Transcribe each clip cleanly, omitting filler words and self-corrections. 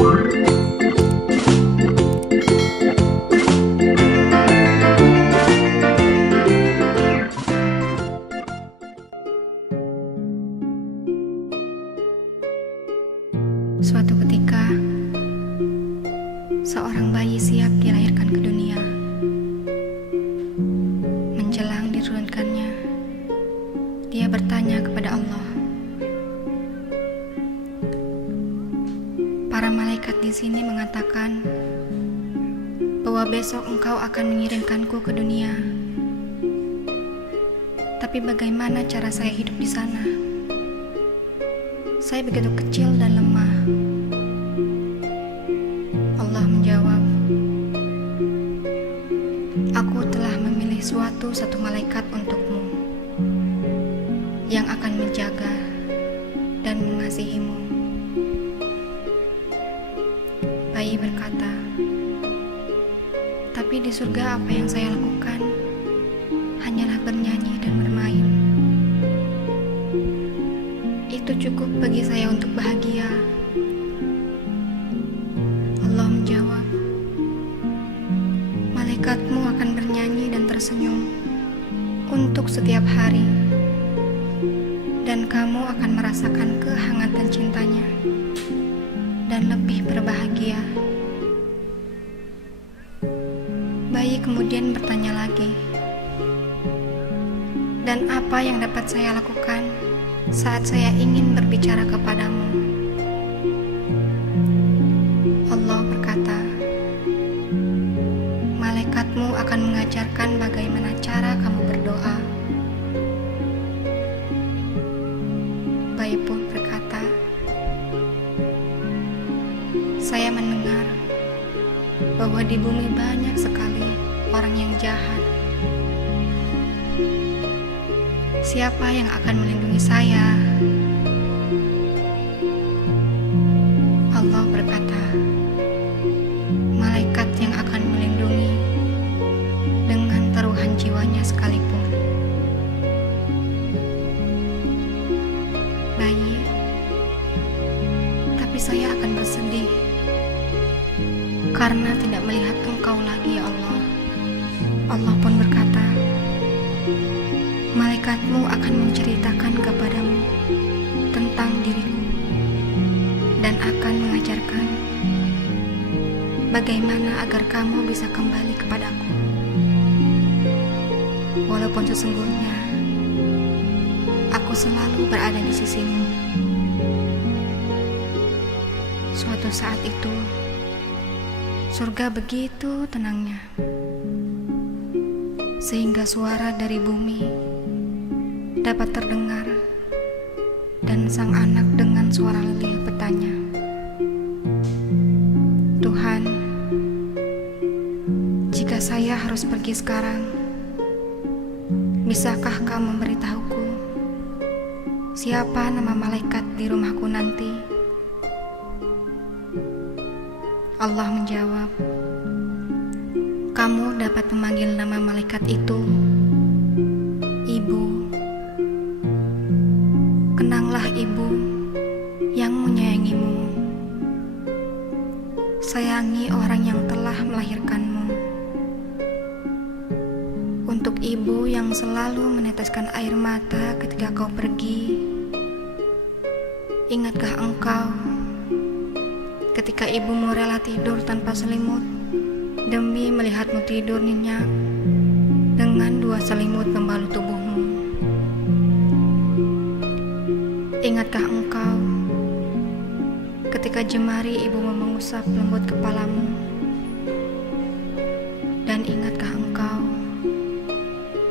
Suatu ketika, seorang bayi siap dilahirkan ke dunia. Menjelang diturunkannya, dia bertanya kepada Allah. Para malaikat di sini mengatakan bahwa besok engkau akan mengirimkanku ke dunia. Tapi bagaimana cara saya hidup di sana? Saya begitu kecil dan lemah. Allah menjawab, aku telah memilih satu malaikat untukmu yang akan menjaga dan mengasihimu. Bayi berkata, tapi di surga apa yang saya lakukan? Hanyalah bernyanyi dan bermain. Itu cukup bagi saya untuk bahagia. Allah menjawab, malaikatmu akan bernyanyi dan tersenyum untuk setiap hari, dan kamu akan merasakan kehangatan cintanya dan lebih berbahagia. Bayi kemudian bertanya lagi, dan apa yang dapat saya lakukan saat saya ingin berbicara kepadamu? Allah berkata, malaikatmu akan mengajarkan bagaimana cara kamu berdoa. Bayi pun berkata, saya mendengar bahwa di bumi banyak sekali orang yang jahat. Siapa yang akan melindungi saya? Allah berkata, malaikat yang akan melindungi dengan taruhan jiwanya sekalipun. Bayi, tapi saya akan bersedih karena tidak melihat engkau lagi, ya Allah. Allah pun berkata, malaikatmu akan menceritakan kepadamu tentang diriku dan akan mengajarkan bagaimana agar kamu bisa kembali kepadaku. Walaupun sesungguhnya aku selalu berada di sisimu. Suatu saat itu, surga begitu tenangnya, sehingga suara dari bumi dapat terdengar, dan sang anak dengan suara lirih bertanya, Tuhan, jika saya harus pergi sekarang, bisakah kau memberitahuku siapa nama malaikat di rumahku nanti? Allah menjawab, kamu dapat memanggil nama malaikat itu Ibu. Kenanglah Ibu yang menyayangimu. Sayangi orang yang telah melahirkanmu. Untuk Ibu yang selalu meneteskan air mata ketika kau pergi, ingatkah engkau ketika ibumu rela tidur tanpa selimut demi melihatmu tidur nyenyak dengan 2 selimut membalut tubuhmu? Ingatkah engkau ketika jemari ibumu mengusap lembut kepalamu? Dan ingatkah engkau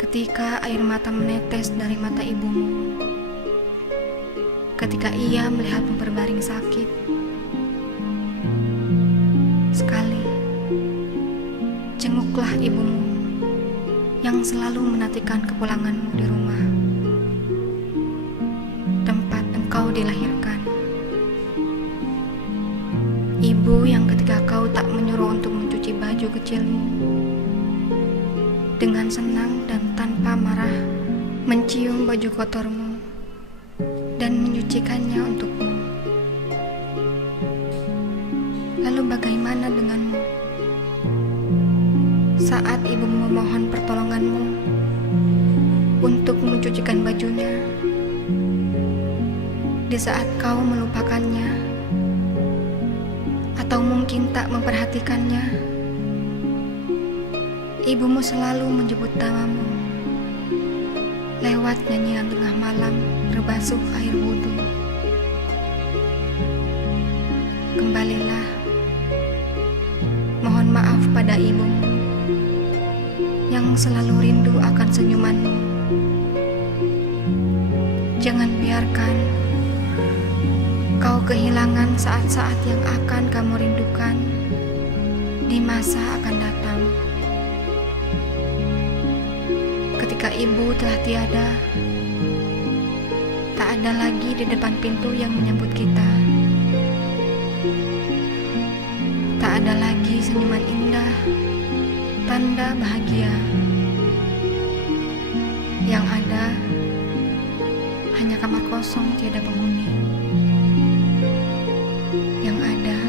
ketika air mata menetes dari mata ibumu ketika ia melihatmu berbaring sakit? Sekali, jenguklah ibumu yang selalu menantikan kepulanganmu di rumah tempat engkau dilahirkan. Ibu yang ketika kau tak menyuruh untuk mencuci baju kecilmu, dengan senang dan tanpa marah mencium baju kotormu dan menyucikannya untukmu. Lalu bagaimana denganmu? Saat ibumu memohon pertolonganmu untuk mencucikan bajunya, di saat kau melupakannya atau mungkin tak memperhatikannya, ibumu selalu menyebut namamu lewat nyanyian tengah malam berbasuh air wudhu. Kembalilah, mohon maaf pada ibumu yang selalu rindu akan senyumanmu. Jangan biarkan kau kehilangan saat-saat yang akan kamu rindukan di masa akan datang. Ketika ibu telah tiada, tak ada lagi di depan pintu yang menyambut kita. Tak ada lagi senyuman indah, tanda bahagia. Yang ada hanya kamar kosong tiada penghuni. Yang ada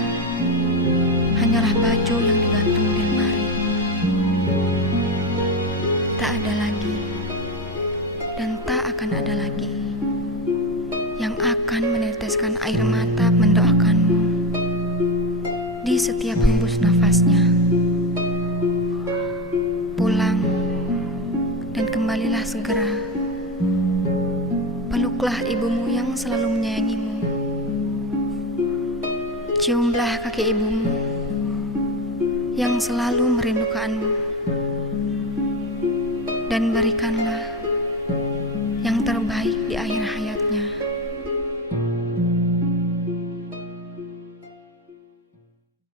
hanyalah baju yang digantung di lemari. Tak ada lagi dan tak akan ada lagi yang akan meneteskan air mata mendoakanmu di setiap hembus nafasnya. Pulang dan kembalilah segera. Peluklah ibumu yang selalu menyayangimu. Ciumlah kaki ibumu yang selalu merindukanmu. Dan berikanlah